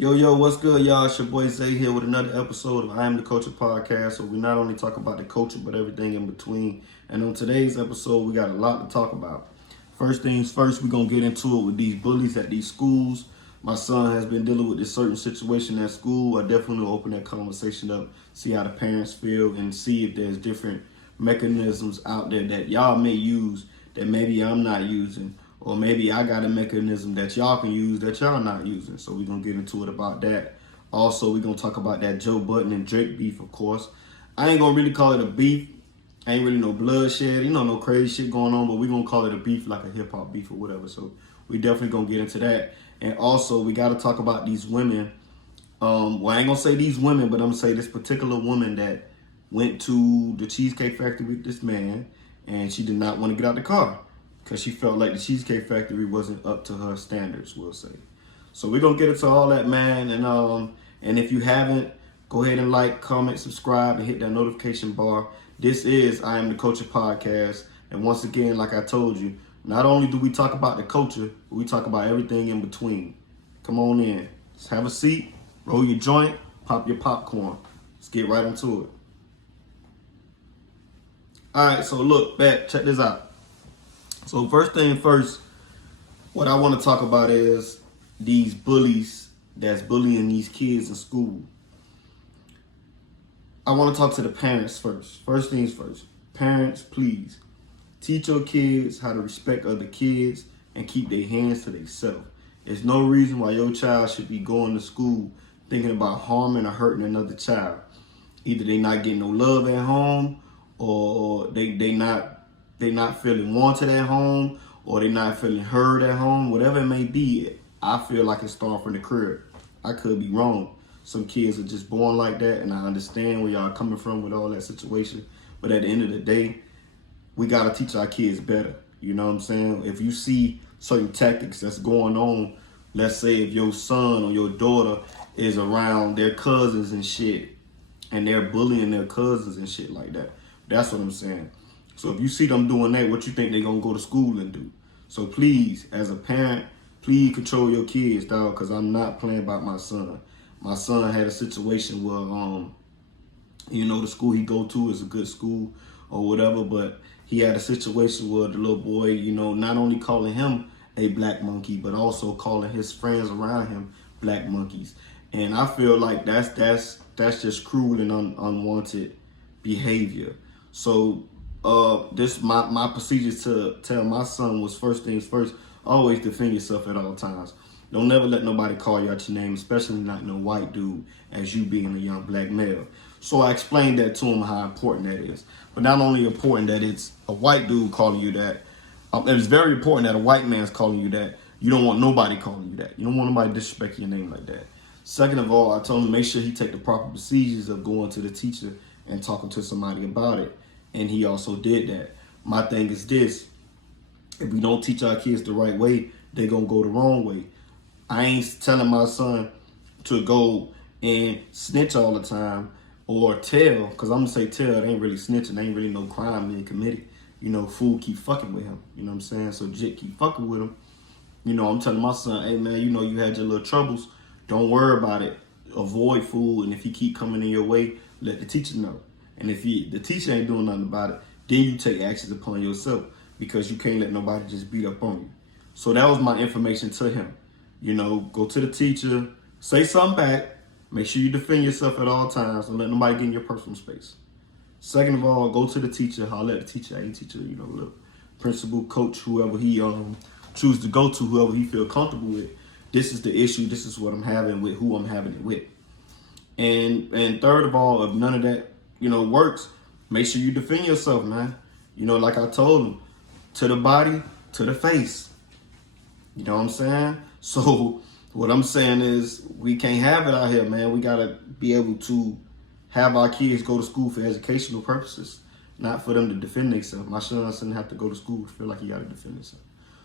Yo, what's good, y'all? It's your boy Zay here with another episode of I Am the Culture Podcast. So we not only talk about the culture, but everything in between. And on today's episode, we got a lot to talk about. First things first, we're going to get into it with these bullies at these schools. My son has been dealing with this certain situation at school. I definitely will open that conversation up, see how the parents feel, and see if there's different mechanisms out there that y'all may use that maybe I'm not using. Or maybe I got a mechanism that y'all can use that y'all not using. So we're going to get into it about that. Also, we're going to talk about that Joe Budden and Drake beef, of course. I ain't going to really call it a beef. Ain't really no bloodshed, no crazy shit going on, but we're going to call it a beef, like a hip-hop beef or whatever. So we definitely going to get into that. And also, we got to talk about these women. Well, I ain't going to say these women, but I'm going to say this particular woman that went to the Cheesecake Factory with this man, and she did not want to get out the car because she felt like the Cheesecake Factory wasn't up to her standards, we'll say. So we're going to get into all that, man. And if you haven't, go ahead and like, comment, subscribe, and hit that notification bar. This is I Am the Culture Podcast. And once again, like I told you, not only do we talk about the culture, but we talk about everything in between. Come on in. Just have a seat, roll your joint, pop your popcorn. Let's get right into it. All right, so look, check this out. So first thing first, what I want to talk about is these bullies that's bullying these kids in school. I want to talk to the parents first. First things first. Parents, please teach your kids how to respect other kids and keep their hands to themselves. There's no reason why your child should be going to school thinking about harming or hurting another child. Either they not getting no love at home, or they not feeling wanted at home, or they not feeling heard at home. Whatever it may be, I feel like it's starting from the crib. I could be wrong. Some kids are just born like that, and I understand where y'all coming from with all that situation. But at the end of the day, we got to teach our kids better. You know what I'm saying? If you see certain tactics that's going on, let's say if your son or your daughter is around their cousins and shit, and they're bullying their cousins and shit like that. That's what I'm saying. So if you see them doing that, what you think they're going to go to school and do? So please, as a parent, please control your kids, dog, because I'm not playing about my son. My son had a situation where, the school he go to is a good school or whatever, but he had a situation where the little boy, not only calling him a black monkey, but also calling his friends around him black monkeys. And I feel like that's just cruel and unwanted behavior. So this my procedure to tell my son was first things first, always defend yourself at all times. Don't never let nobody call you out your name, especially not no white dude, as you being a young black male. So I explained that to him, how important that is. But not only important that it's a white dude calling you that, it's very important that a white man's calling you that. You don't want nobody calling you that. You don't want nobody disrespecting your name like that. Second of all, I told him make sure he take the proper procedures of going to the teacher and talking to somebody about it. And he also did that. My thing is this: if we don't teach our kids the right way, they're going to go the wrong way. I ain't telling my son to go and snitch all the time or tell, because I'm going to say tell, it ain't really snitching, ain't really no crime being committed. Fool keep fucking with him. You know what I'm saying? So Jit keep fucking with him. I'm telling my son, hey man, you had your little troubles. Don't worry about it. Avoid fool, and if he keep coming in your way, let the teacher know. And if the teacher ain't doing nothing about it, then you take actions upon yourself, because you can't let nobody just beat up on you. So that was my information to him. Go to the teacher, say something back, make sure you defend yourself at all times, and let nobody get in your personal space. Second of all, go to the teacher, holler at the teacher, hey teacher, look, principal, coach, whoever he choose to go to, whoever he feel comfortable with. This is the issue, this is what I'm having with who I'm having it with. And third of all, if none of that, works, make sure you defend yourself, man. Like I told him, to the body, to the face. You know what I'm saying? So what I'm saying is we can't have it out here, man. We got to be able to have our kids go to school for educational purposes, not for them to defend themselves. My son doesn't have to go to school to feel like he got to defend himself.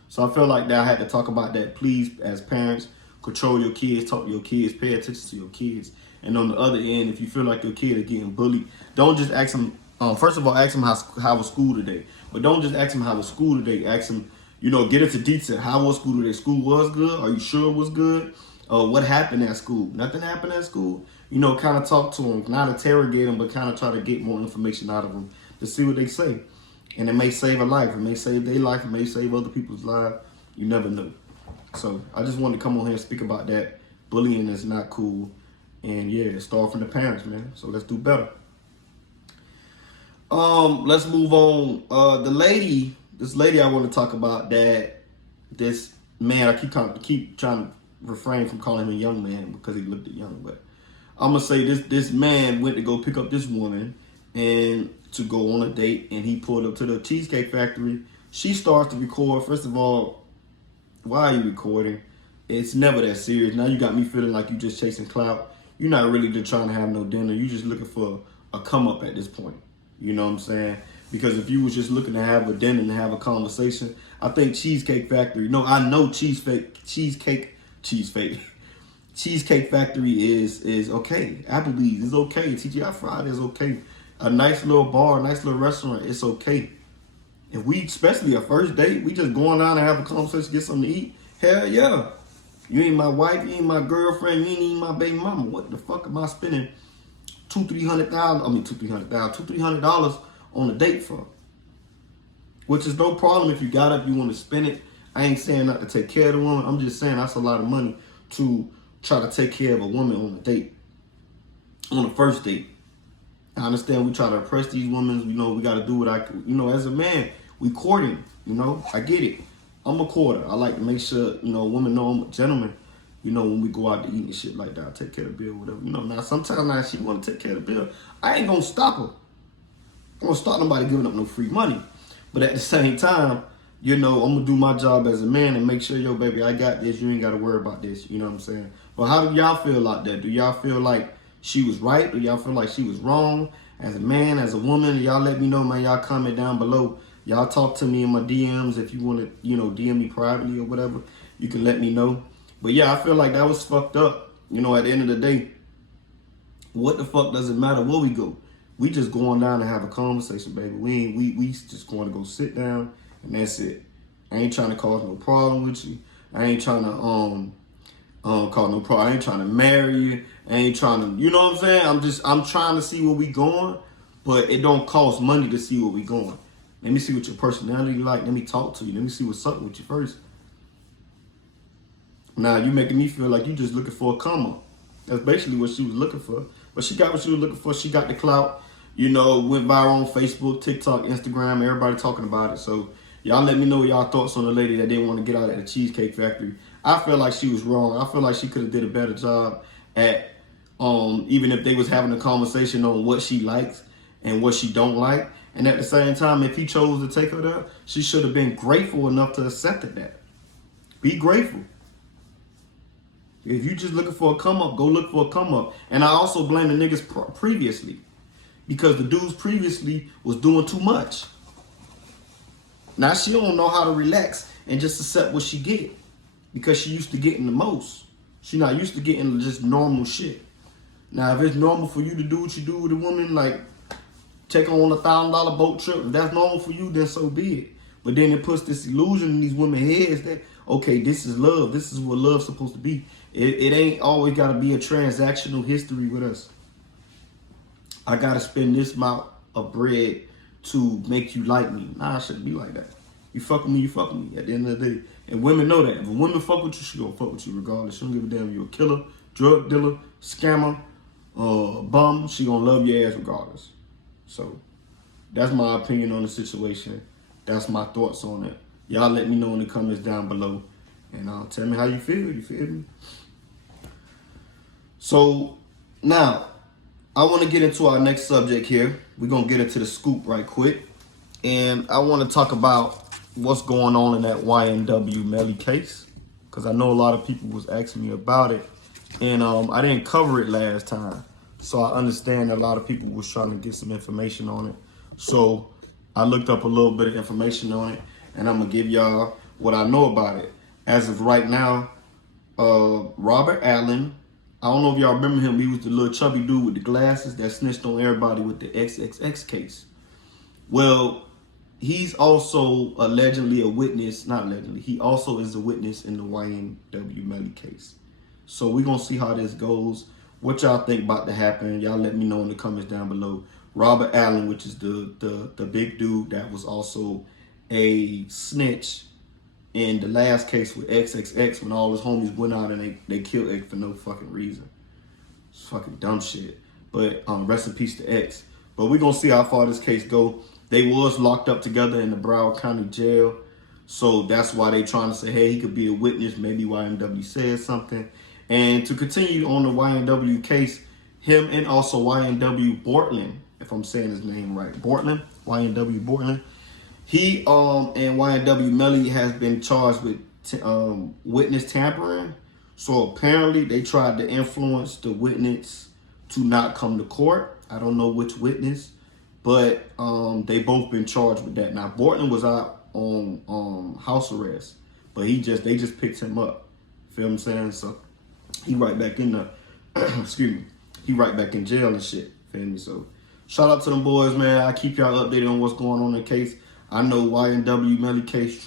So I feel like that I had to talk about that. Please, as parents, control your kids, talk to your kids, pay attention to your kids. And on the other end, if you feel like your kid is getting bullied, don't just ask them. First of all, ask them how was school today. But don't just ask them how was school today. Ask them, get into detail. How was school today? School was good. Are you sure it was good? What happened at school? Nothing happened at school. You know, kind of talk to them, not interrogate them, but kind of try to get more information out of them to see what they say. And it may save a life. It may save their life. It may save other people's lives. You never know. So I just wanted to come on here and speak about that. Bullying is not cool. And yeah, it starts from the parents, man. So let's do better. Let's move on. This lady I want to talk about, that this man, I keep trying to refrain from calling him a young man because he looked young, but I'm gonna say this man went to go pick up this woman and to go on a date, and he pulled up to the Cheesecake Factory. She starts to record. First of all, why are you recording? It's never that serious. Now you got me feeling like you just chasing clout. You're not really just trying to have no dinner. You just looking for a come up at this point. You know what I'm saying? Because if you was just looking to have a dinner and have a conversation, I think Cheesecake Factory. No, I know Cheesecake Factory is okay. Applebee's is okay. TGI Friday is okay. A nice little bar, a nice little restaurant, it's okay. If we, especially a first date, we just going down and have a conversation, get something to eat, hell yeah. You ain't my wife, you ain't my girlfriend, you ain't even my baby mama. What the fuck am I spending $200-$300 on a date for? Which is no problem if you got up, you want to spend it. I ain't saying not to take care of the woman. I'm just saying that's a lot of money to try to take care of a woman on a date, on a first date. I understand we try to impress these women. You know, we got to do what as a man, we courting, I get it. I'm a courter. I like to make sure, women know I'm a gentleman. When we go out to eat and shit like that, I take care of the bill, whatever. Now sometimes she want to take care of the bill. I ain't going to stop her. I'm going to stop nobody giving up no free money. But at the same time, I'm going to do my job as a man and make sure, yo, baby, I got this. You ain't got to worry about this. You know what I'm saying? But how do y'all feel out there? Do y'all feel like she was right? Do y'all feel like she was wrong? As a man, as a woman, y'all let me know, man. Y'all comment down below. Y'all talk to me in my DMs if you want to, DM me privately or whatever. You can let me know. But yeah, I feel like that was fucked up. At the end of the day, what the fuck does it matter where we go? We just going down to have a conversation, baby. We just going to go sit down and that's it. I ain't trying to cause no problem with you. I ain't trying to cause no problem. I ain't trying to marry you. I ain't trying to, you know what I'm saying? I'm trying to see where we going, but it don't cost money to see where we going. Let me see what your personality like. Let me talk to you. Let me see what's up with you first. Now you making me feel like you just looking for a come up. That's basically what she was looking for. But she got what she was looking for. She got the clout. Went viral on Facebook, TikTok, Instagram. Everybody talking about it. So y'all let me know y'all thoughts on the lady that didn't want to get out at the Cheesecake Factory. I feel like she was wrong. I feel like she could have did a better job at even if they was having a conversation on what she likes and what she don't like. And at the same time, if he chose to take her there, she should have been grateful enough to accept that. Be grateful. If you just looking for a come up, go look for a come up. And I also blame the niggas previously, because the dudes previously was doing too much. Now she don't know how to relax and just accept what she get, because she used to getting the most. She not used to getting just normal shit. Now if it's normal for you to do what you do with a woman, like take her on $1,000 boat trip, if that's normal for you, then so be it. But then it puts this illusion in these women's heads that, okay, this is love. This is what love's supposed to be. It ain't always got to be a transactional history with us. I got to spend this amount of bread to make you like me. Nah, it shouldn't be like that. You fuck with me, you fuck with me at the end of the day. And women know that. If a woman fuck with you, she gonna fuck with you regardless. She don't give a damn if you're a killer, drug dealer, scammer, bum. She gonna love your ass regardless. So that's my opinion on the situation. That's my thoughts on it. Y'all let me know in the comments down below. And tell me how you feel. You feel me? So now, I want to get into our next subject here. We're going to get into the scoop right quick. And I want to talk about what's going on in that Ynw Melly case, because I know a lot of people was asking me about it. And I didn't cover it last time. So I understand that a lot of people was trying to get some information on it. So I looked up a little bit of information on it, and I'm going to give y'all what I know about it. As of right now, Robert Allen, I don't know if y'all remember him. He was the little chubby dude with the glasses that snitched on everybody with the XXX case. Well, he's also allegedly a witness, not allegedly, he also is a witness in the Ynw Melly case. So we're going to see how this goes. What y'all think about to happen? Y'all let me know in the comments down below. Robert Allen, which is the big dude that was also a snitch in the last case with XXX, when all his homies went out and they killed X for no fucking reason. It's fucking dumb shit. But rest in peace to X. But we're going to see how far this case go. They was locked up together in the Broward County jail. So that's why they trying to say, hey, he could be a witness. Maybe YNW said something. And to continue on the YNW case, him and also YNW Bortland, if I'm saying his name right, Bortland, YNW Bortland, he and Ynw Melly has been charged with witness tampering. So apparently they tried to influence the witness to not come to court. I don't know which witness, but they both been charged with that. Now Bortland was out on house arrest, but they just picked him up. Feel what I'm saying? So he right back in the excuse me, he right back in jail and shit. Feel me? So shout out to them boys, man. I keep y'all updated on what's going on in the case. I know Ynw Melly case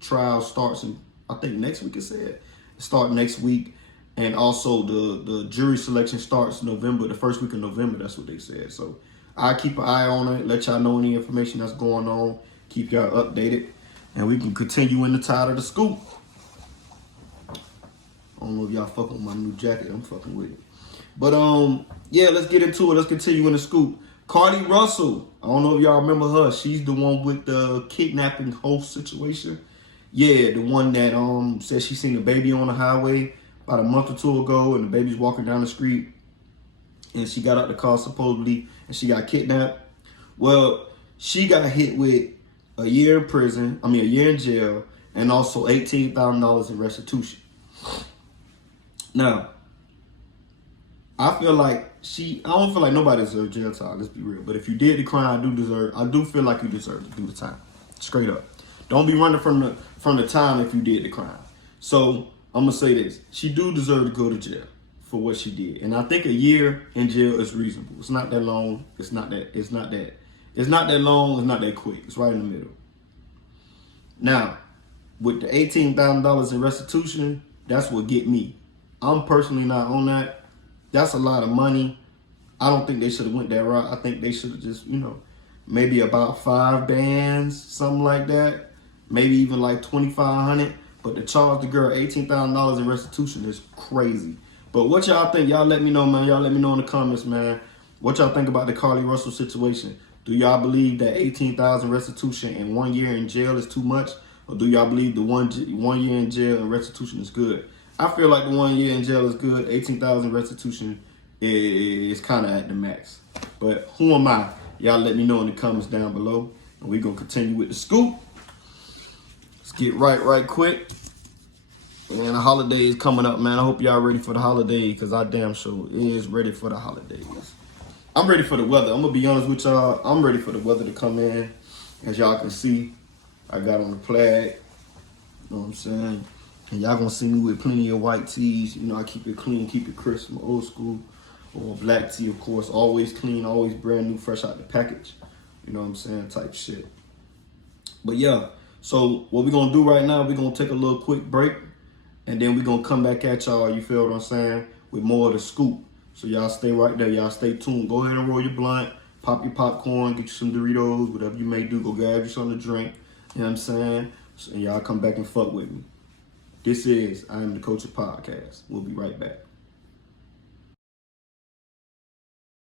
trial starts in, I think next week it said. Start next week. And also the jury selection starts November, the first week of November, that's what they said. So I keep an eye on it, let y'all know any information that's going on, keep y'all updated, and we can continue in the tide of the scoop. I don't know if y'all fucking with my new jacket, I'm fucking with it. But yeah, let's get into it. Let's continue in the scoop. CARLEE Russell, I don't know if y'all remember her. She's the one with the kidnapping host situation. Yeah, the one that said she seen a baby on the highway about a month or two ago, and the baby's walking down the street, and she got out the car supposedly, and she got kidnapped. Well, she got hit with a year in jail, and also $18,000 in restitution. Now, I feel like I don't feel like nobody deserves jail time, let's be real. But if you did the crime, I do feel like you deserve to do the time. Straight up. Don't be running from the time if you did the crime. So I'm gonna say this. She do deserve to go to jail for what she did. And I think a year in jail is reasonable. It's not that long. It's not that long, it's not that quick. It's right in the middle. Now, with the $18,000 in restitution, that's what get me. I'm personally not on that. That's a lot of money. I don't think they should have went that route. I think they should have just, maybe about 5 bands, something like that. Maybe even like $2,500. But to charge the girl $18,000 in restitution is crazy. But what y'all think? Y'all let me know, man. Y'all let me know in the comments, man. What y'all think about the CARLEE Russell situation? Do y'all believe that $18,000 restitution and 1 year in jail is too much? Or do y'all believe the one year in jail and restitution is good? I feel like the 1 year in jail is good. 18,000 restitution is kind of at the max. But who am I? Y'all let me know in the comments down below. And we're going to continue with the scoop. Let's get right quick. And the holiday is coming up, man. I hope y'all ready for the holiday, because I damn sure is ready for the holidays. I'm ready for the weather. I'm going to be honest with y'all. I'm ready for the weather to come in. As y'all can see, I got on the plaid. You know what I'm saying? And y'all gonna see me with plenty of white tees. I keep it clean, keep it crisp, my old school. Or black tee, of course. Always clean, always brand new, fresh out the package. You know what I'm saying? Type shit. But yeah, so what we're gonna do right now, we're gonna take a little quick break. And then we're gonna come back at y'all, you feel what I'm saying? With more of the scoop. So y'all stay right there, y'all stay tuned. Go ahead and roll your blunt, pop your popcorn, get you some Doritos, whatever you may do. Go grab you something to drink. You know what I'm saying? So, and y'all come back and fuck with me. This is I Am the Culture Podcast. We'll be right back.